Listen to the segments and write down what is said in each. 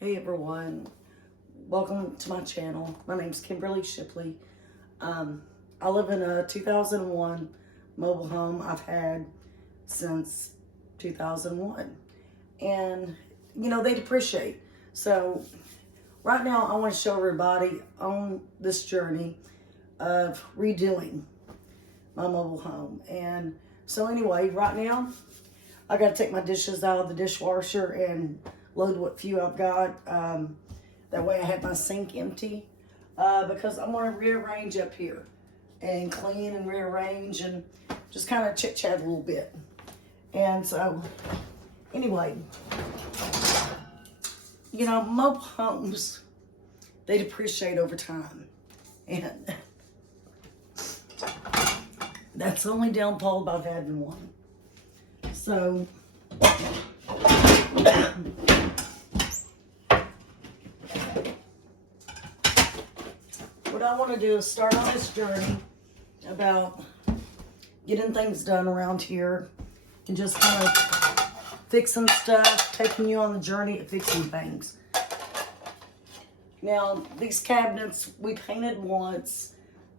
Hey everyone, welcome to my channel. My name's Kimberly Shipley. I live in a 2001 mobile home I've had since 2001. And, they depreciate. So, right now I want to show everybody on this journey of redoing my mobile home. And so anyway, right now, I got to take my dishes out of the dishwasher and load what few I've got. That way I have my sink empty because I'm going to rearrange up here and clean and rearrange and just kind of chit chat a little bit. And so anyway, mobile homes, they depreciate over time. And that's the only downfall about having one. So what I want to do is start on this journey about getting things done around here and just kind of fixing stuff, taking you on the journey of fixing things. Now, these cabinets we painted once.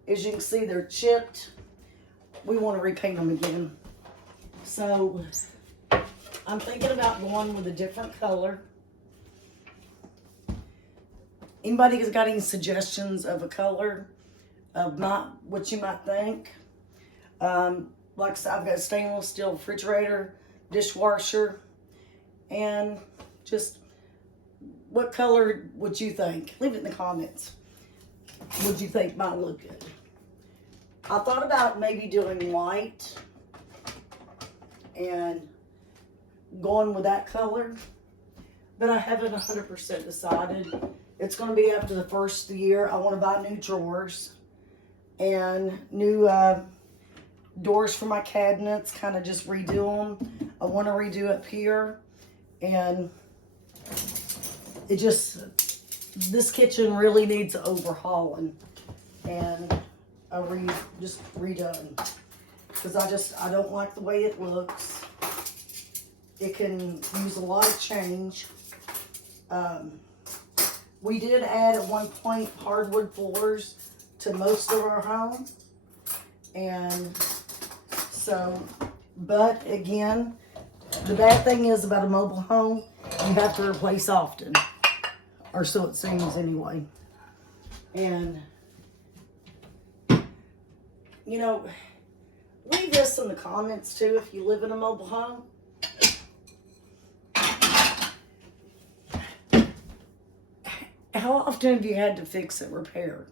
As you can see, they're chipped. We want to repaint them again. So I'm thinking about going with a different color. Anybody has got any suggestions of a color of what you might think? Like I said, I've got a stainless steel refrigerator, dishwasher, and just what color would you think? Leave it in the comments. Would you think might look good? I thought about maybe doing white and going with that color, but I haven't 100% decided. It's going to be after the first of the year. I want to buy new drawers and new doors for my cabinets, kind of just redo them. I want to redo up here, and this kitchen really needs overhauling and just redone. Because I don't like the way it looks. It can use a lot of change. We did add at one point hardwood floors to most of our home. And so, but again, the bad thing is about a mobile home, you have to replace often. Or so it seems anyway. And, leave this in the comments too if you live in a mobile home. How often have you had to fix it, repair?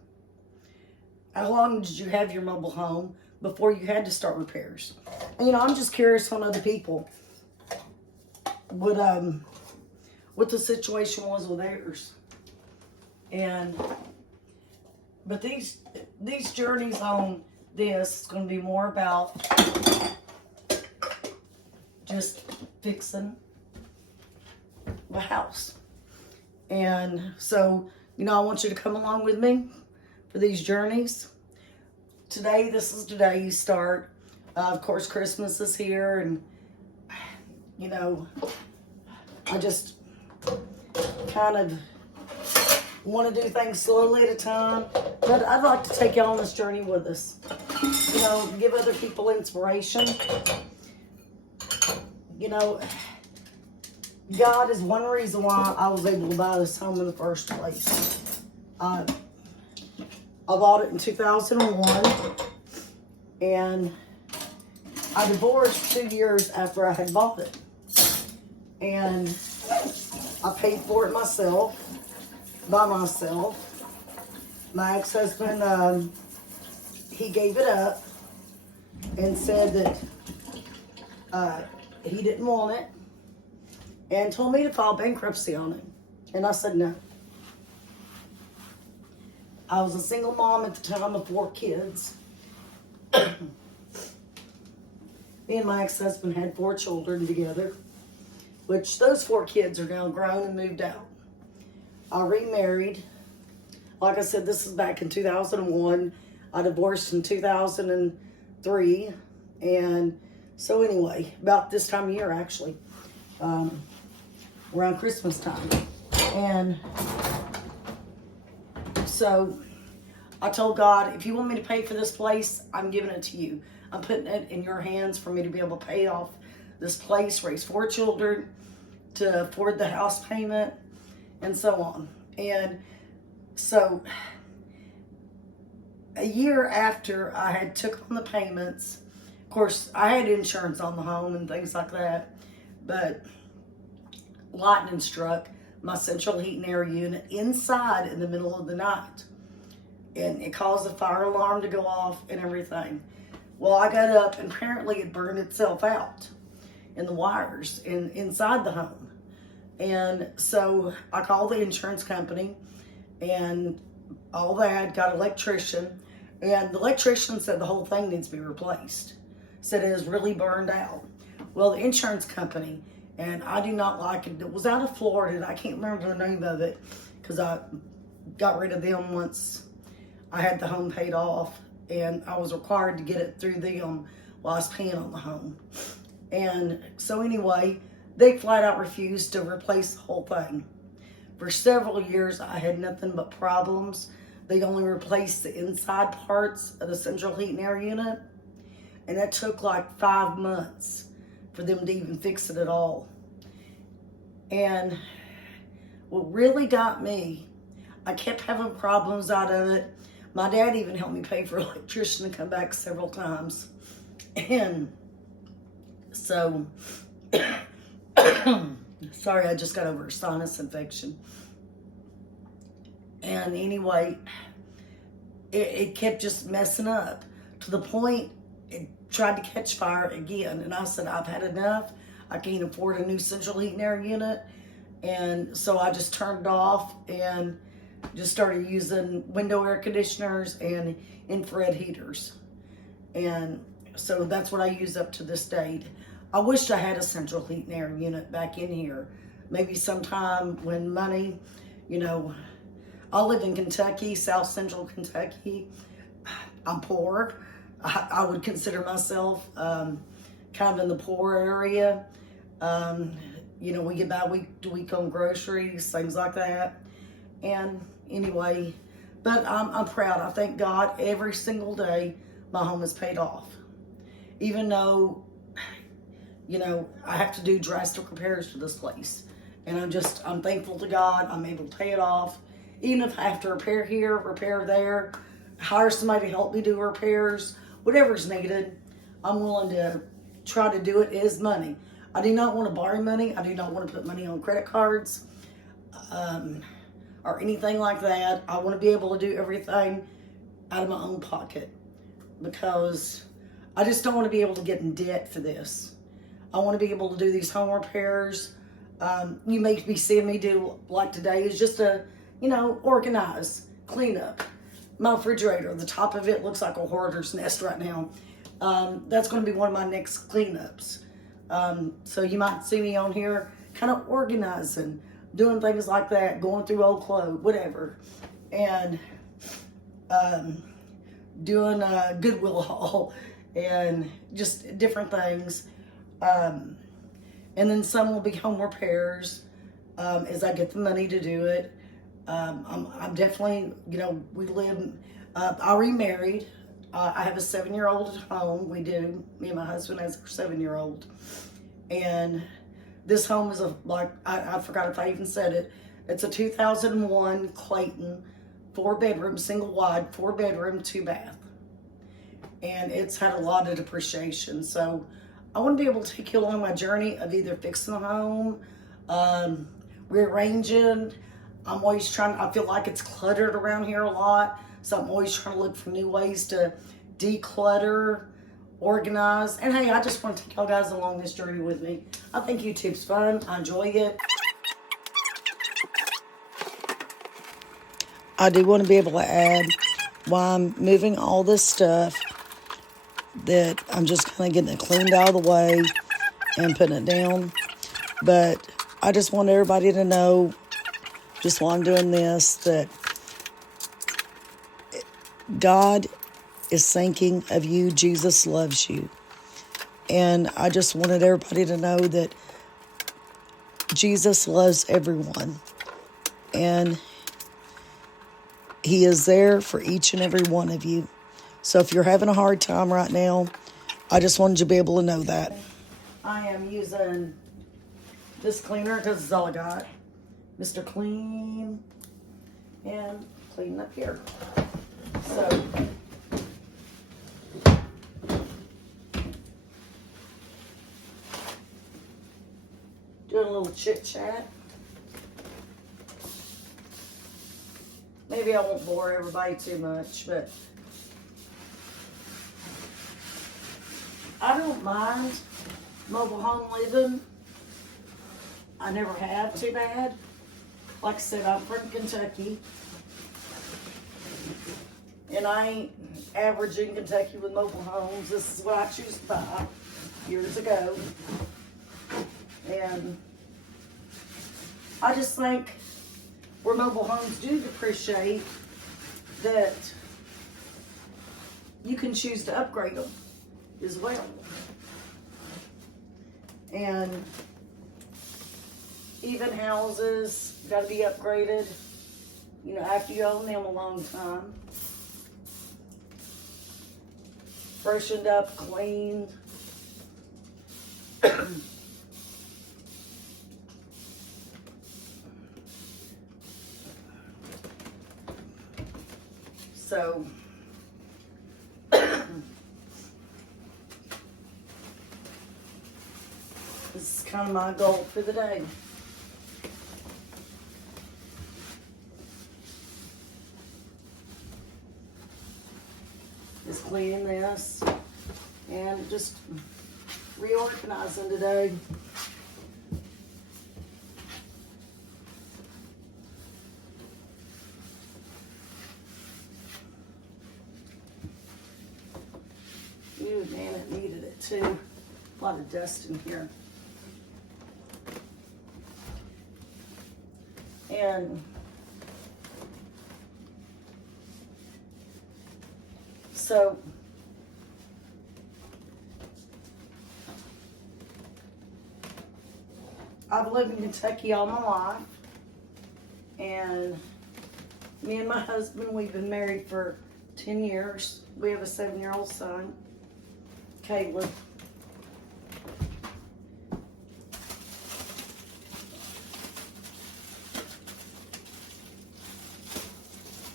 How long did you have your mobile home before you had to start repairs? And, I'm just curious on other people what the situation was with theirs. But these journeys on this is going to be more about just fixing the house. And so, I want you to come along with me for these journeys. This is today you start. Of course, Christmas is here, and, I just kind of want to do things slowly at a time. But I'd like to take you on this journey with us. Give other people inspiration. God is one reason why I was able to buy this home in the first place. I bought it in 2001, and I divorced 2 years after I had bought it. And I paid for it myself, by myself. My ex-husband, he gave it up and said that he didn't want it, and told me to file bankruptcy on it. And I said no. I was a single mom at the time of 4 kids. Me and my ex-husband had 4 children together, which those 4 kids are now grown and moved out. I remarried. Like I said, this is back in 2001. I divorced in 2003. And so anyway, about this time of year actually, around Christmas time. And so I told God, if you want me to pay for this place, I'm giving it to you. I'm putting it in your hands for me to be able to pay off this place, raise 4 children, to afford the house payment, and so on. And so a year after I had took on the payments, of course, I had insurance on the home and things like that, but lightning struck my central heat and air unit inside in the middle of the night. And it caused the fire alarm to go off and everything. Well, I got up and apparently it burned itself out in the wires inside the home. And so I called the insurance company and all that, got an electrician. And the electrician said the whole thing needs to be replaced. Said it is really burned out. Well, the insurance company, and I do not like it, it was out of Florida, and I can't remember the name of it because I got rid of them once I had the home paid off, and I was required to get it through them while I was paying on the home. And so anyway, they flat out refused to replace the whole thing. For several years, I had nothing but problems. They only replaced the inside parts of the central heat and air unit, and that took like 5 months for them to even fix it at all. And what really got me, I kept having problems out of it. My dad even helped me pay for an electrician to come back several times. And so, sorry, I just got over a sinus infection. And anyway, it kept just messing up to the point it tried to catch fire again. And I said, I've had enough. I can't afford a new central heat and air unit. And so I just turned it off and just started using window air conditioners and infrared heaters. And so that's what I use up to this date. I wished I had a central heat and air unit back in here. Maybe sometime when money, you know, I live in Kentucky, South Central Kentucky. I'm poor. I would consider myself kind of in the poor area. You know, we get by week to week on groceries, things like that. And anyway, but I'm proud. I thank God every single day my home is paid off. Even though, you know, I have to do drastic repairs to this place. And I'm thankful to God I'm able to pay it off. Even if I have to repair here, repair there, hire somebody to help me do repairs, whatever's needed, I'm willing to try to do it. It is money. I do not want to borrow money. I do not want to put money on credit cards or anything like that. I want to be able to do everything out of my own pocket because I just don't want to be able to get in debt for this. I want to be able to do these home repairs. You may be seeing me do, like today, is just a, you know, organize, clean up. My refrigerator, the top of it looks like a hoarder's nest right now. That's going to be one of my next cleanups. So you might see me on here kind of organizing, doing things like that, going through old clothes, whatever. And doing a Goodwill haul and just different things. And then some will be home repairs as I get the money to do it. I'm definitely, you know, we live, I remarried. I have a 7-year-old at home. We do. Me and my husband has our 7-year-old. And this home is I forgot if I even said it. It's a 2001 Clayton, 4-bedroom, single wide, 4-bedroom, 2-bath. And it's had a lot of depreciation. So I want to be able to take you along my journey of either fixing the home, rearranging. I'm always trying, I feel like it's cluttered around here a lot. So I'm always trying to look for new ways to declutter, organize. And hey, I just want to take y'all guys along this journey with me. I think YouTube's fun. I enjoy it. I do want to be able to add, while I'm moving all this stuff, that I'm just kind of getting it cleaned out of the way and putting it down. But I just want everybody to know, just while I'm doing this, that God is thinking of you. Jesus loves you. And I just wanted everybody to know that Jesus loves everyone. And He is there for each and every one of you. So if you're having a hard time right now, I just wanted you to be able to know that. I am using this cleaner because it's all I got. Mr. Clean. And clean up here. So, doing a little chit chat. Maybe I won't bore everybody too much, but I don't mind mobile home living. I never have too bad. Like I said, I'm from Kentucky. And I ain't average in Kentucky with mobile homes. This is what I choose to buy years ago. And I just think where mobile homes do depreciate, that you can choose to upgrade them as well. And even houses got to be upgraded, you know, after you own them a long time. Freshened up, cleaned. So, this is kind of my goal for the day. Just cleaning this and just reorganizing today. Ooh, man, it needed it too. A lot of dust in here. And so I've lived in Kentucky all my life, and me and my husband, we've been married for 10 years. We have a 7-year-old son, Caleb.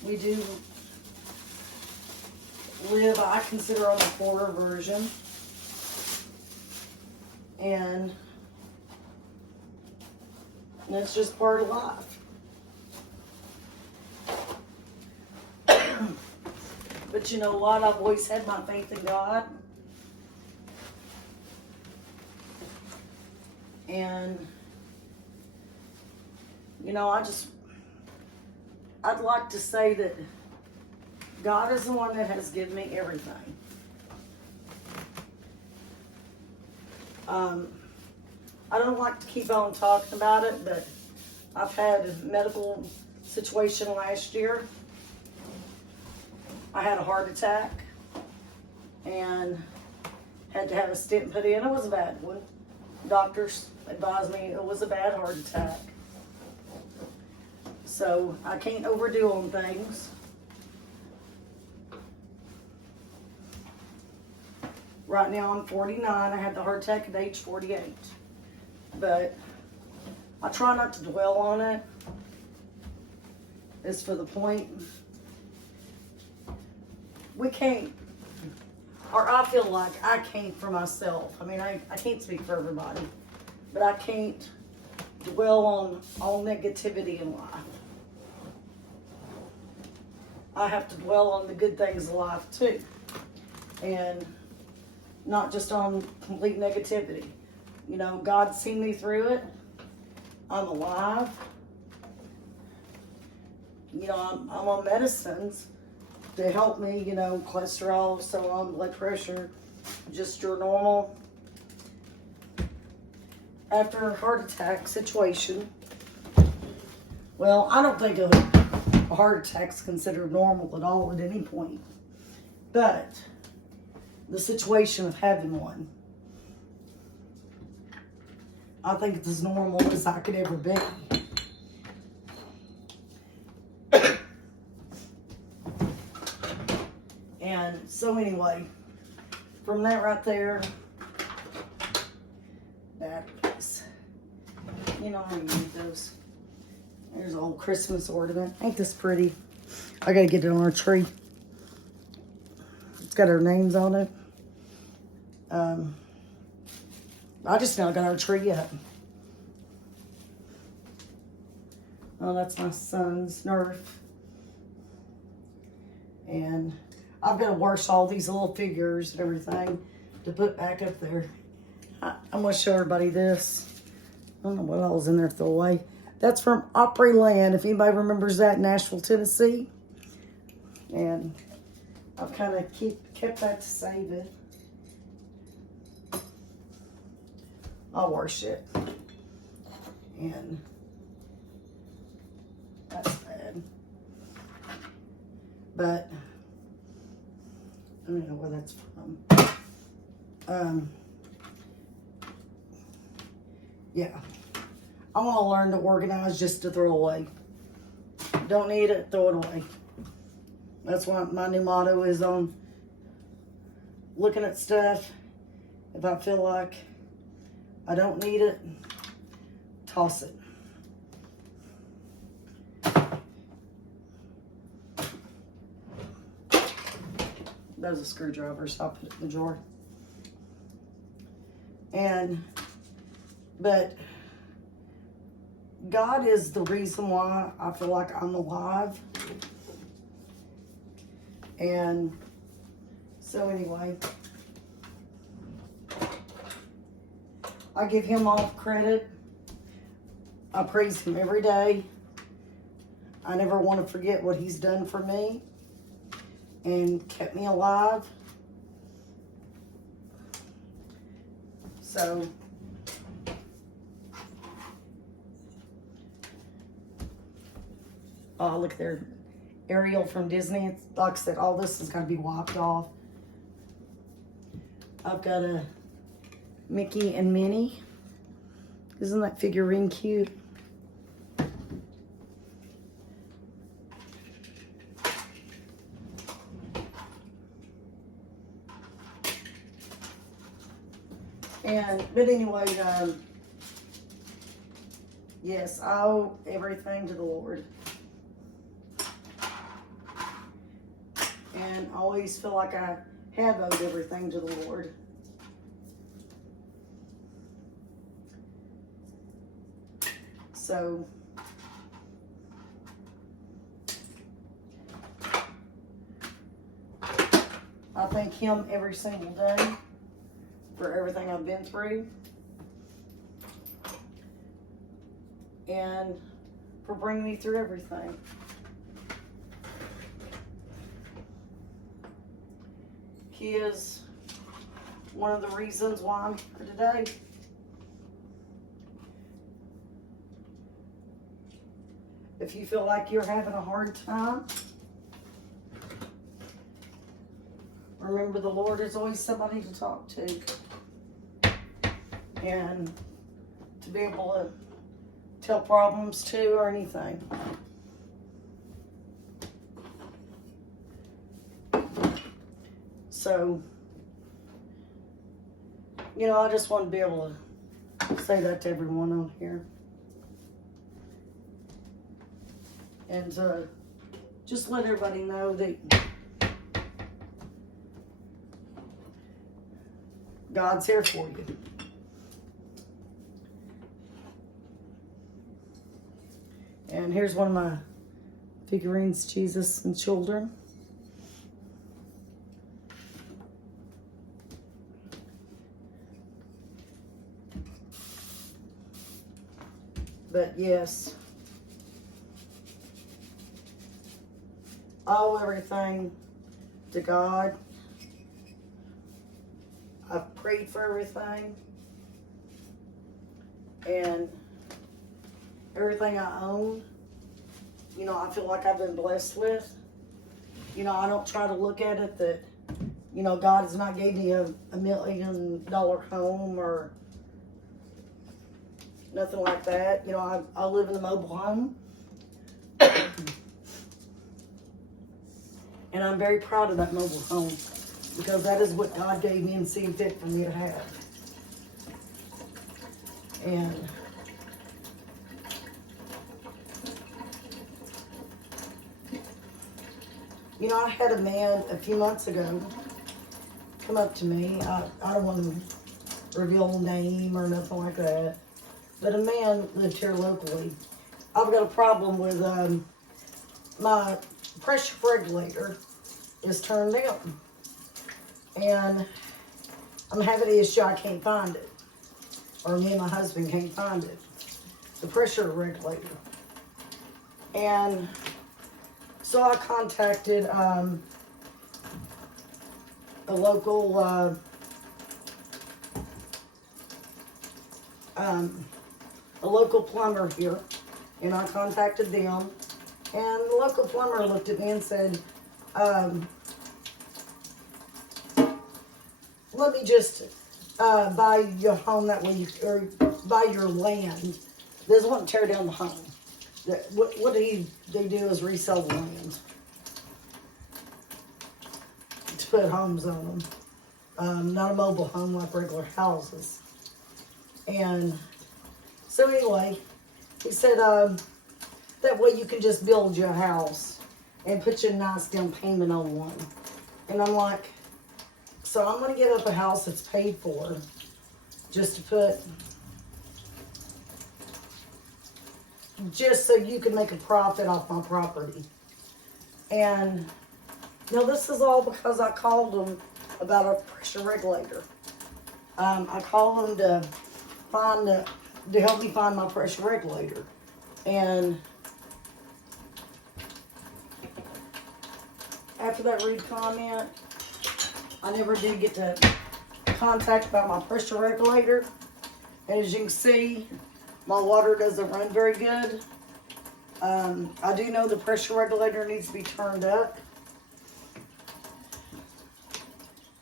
We do live, I consider, on the poorer version. And it's just part of life. But you know what? I've always had my faith in God. And, you know, I'd like to say that God is the one that has given me everything. I don't like to keep on talking about it, but I've had a medical situation last year. I had a heart attack and had to have a stent put in. It was a bad one. Doctors advised me it was a bad heart attack. So I can't overdo on things. Right now I'm 49. I had the heart attack at age 48. But I try not to dwell on it. It's for the point. We can't, or I feel like I can't for myself. I mean, I can't speak for everybody, but I can't dwell on all negativity in life. I have to dwell on the good things of life too, and not just on complete negativity. You know, God's seen me through it. I'm alive. You know, I'm on medicines to help me, you know, cholesterol, so on, blood pressure, just your normal. After a heart attack situation, well, I don't think a heart attack's considered normal at all at any point. But the situation of having one, I think it's as normal as I could ever be. And so anyway, from that right there, batteries. You know how you need those. There's an old Christmas ornament. Ain't this pretty? I gotta get it on our tree. It's got our names on it. I just now got our tree up. Oh, that's my son's Nerf. And I've got to wash all these little figures and everything to put back up there. I'm going to show everybody this. I don't know what all's in there to throw away. That's from Opryland, if anybody remembers that, Nashville, Tennessee. And I've kind of kept that to save it. I'll wash it. And that's bad. But I don't know where that's from. Yeah. I want to learn to organize just to throw away. Don't need it, throw it away. That's what my new motto is on looking at stuff. If I feel like I don't need it, toss it. Those are screwdrivers. I'll put it in the drawer. But God is the reason why I feel like I'm alive. And so anyway, I give him all the credit. I praise him every day. I never want to forget what he's done for me and kept me alive. So oh, look there. Ariel from Disney. It's, like I said, all this is going to be wiped off. I've got a Mickey and Minnie. Isn't that figurine cute? But anyway, yes, I owe everything to the Lord. And I always feel like I have owed everything to the Lord. So I thank him every single day for everything I've been through and for bringing me through everything. He is one of the reasons why I'm here today. If you feel like you're having a hard time, remember the Lord is always somebody to talk to. And to be able to tell problems to or anything. So, you know, I just want to be able to say that to everyone on here. And just let everybody know that God's here for you. And here's one of my figurines, Jesus and children. But yes, I owe everything to God. I've prayed for everything. And everything I own, you know, I feel like I've been blessed with. You know, I don't try to look at it that, you know, God has not gave me a $1 million home or nothing like that. You know, I live in a mobile home. And And I'm very proud of that mobile home because that is what God gave me and seen fit for me to have. And you know, I had a man a few months ago come up to me. I don't want to reveal a name or nothing like that. But a man lived here locally. I've got a problem with my pressure regulator is turned down. And I'm having an issue, I can't find it. Or me and my husband can't find it. The pressure regulator. And so I contacted a local plumber here, and I contacted them, and the local plumber looked at me and said, let me just buy your home that way, or buy your land. They just want to tear down the home. What they do is resell the land to put homes on them. Not a mobile home like regular houses. And so anyway, he said, that way you can just build your house and put your nice down payment on one. And I'm like, so I'm going to give up a house that's paid for just to put, just so you can make a profit off my property. And, you know, this is all because I called them about a pressure regulator. I called them to help me find my pressure regulator. And after that rude comment, I never did get to contact about my pressure regulator. And as you can see, my water doesn't run very good. I do know the pressure regulator needs to be turned up.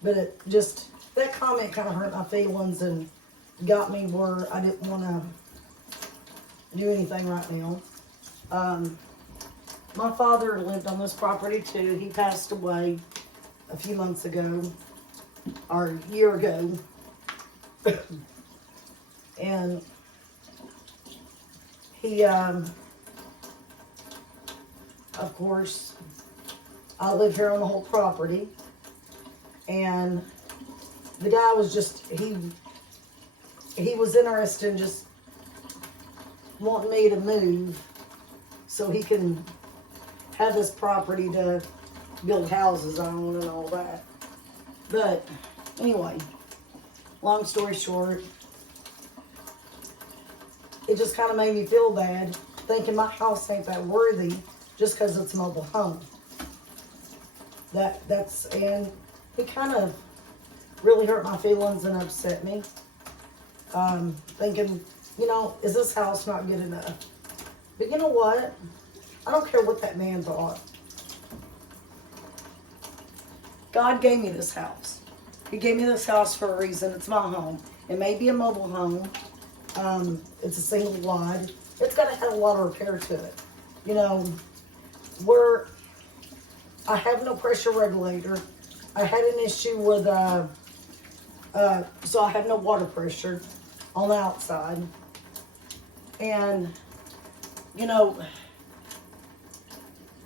But it just, that comment kind of hurt my feelings and got me where I didn't want to do anything right now. My father lived on this property too. He passed away a few months ago, or a year ago. And he, of course, I live here on the whole property. And the guy was just, he was interested in just wanting me to move so he can have this property to build houses on and all that. But anyway, long story short, it just kind of made me feel bad thinking my house ain't that worthy just because it's a mobile home. And it kind of really hurt my feelings and upset me. Thinking, you know, is this house not good enough? But you know what? I don't care what that man thought. God gave me this house. He gave me this house for a reason. It's my home. It may be a mobile home. It's a single wide. It's got to have a lot of repair to it. You know, I have no pressure regulator. I had an issue with, so I have no water pressure on the outside. And, you know,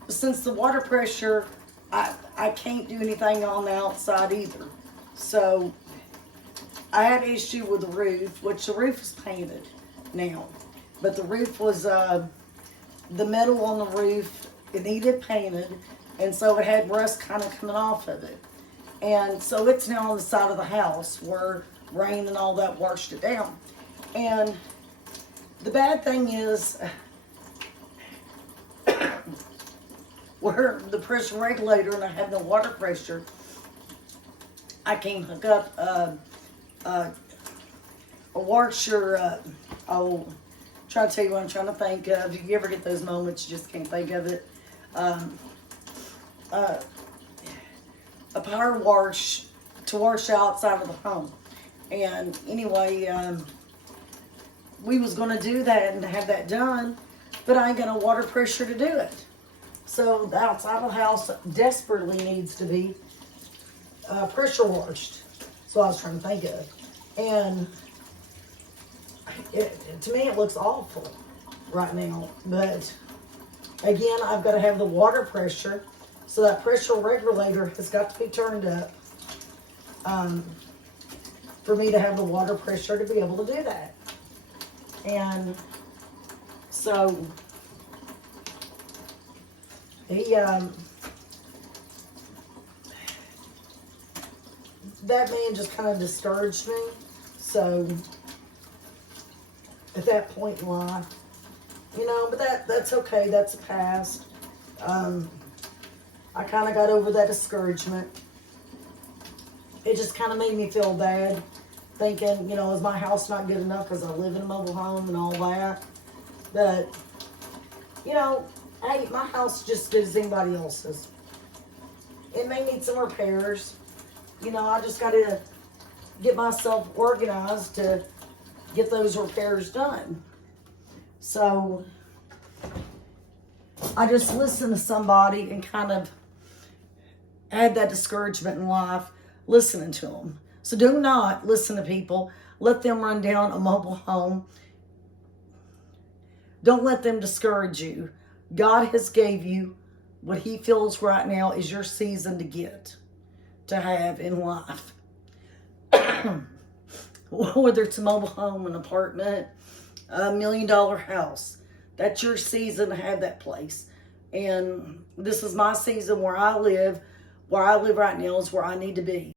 since the water pressure, I can't do anything on the outside either. So I had an issue with the roof, which the roof is painted now. But the roof was, the metal on the roof, it needed painted. And so it had rust kind of coming off of it. And so it's now on the side of the house where rain and all that washed it down. And the bad thing is, where the pressure regulator and I have no water pressure, I can't hook up a washer. I'll try to tell you what I'm trying to think of. If you ever get those moments, you just can't think of it. A power wash to wash the outside of the home. And anyway, we was going to do that and have that done, but I ain't got no water pressure to do it. So the outside of the house desperately needs to be pressure washed. That's what I was trying to think of. And to me, it looks awful right now. But again, I've got to have the water pressure. So that pressure regulator has got to be turned up for me to have the water pressure to be able to do that. And so that man just kind of discouraged me. So at that point in life, but that's okay. That's the past. I kind of got over that discouragement. It just kind of made me feel bad, thinking, is my house not good enough because I live in a mobile home and all that? But, hey, my house is just as good as anybody else's. It may need some repairs. I just got to get myself organized to get those repairs done. So I just listened to somebody and kind of had that discouragement in life listening to them. So do not listen to people. Let them run down a mobile home. Don't let them discourage you. God has gave you what he feels right now is your season to have in life. Whether it's a mobile home, an apartment, $1 million house. That's your season to have that place. And this is my season where I live right now is where I need to be.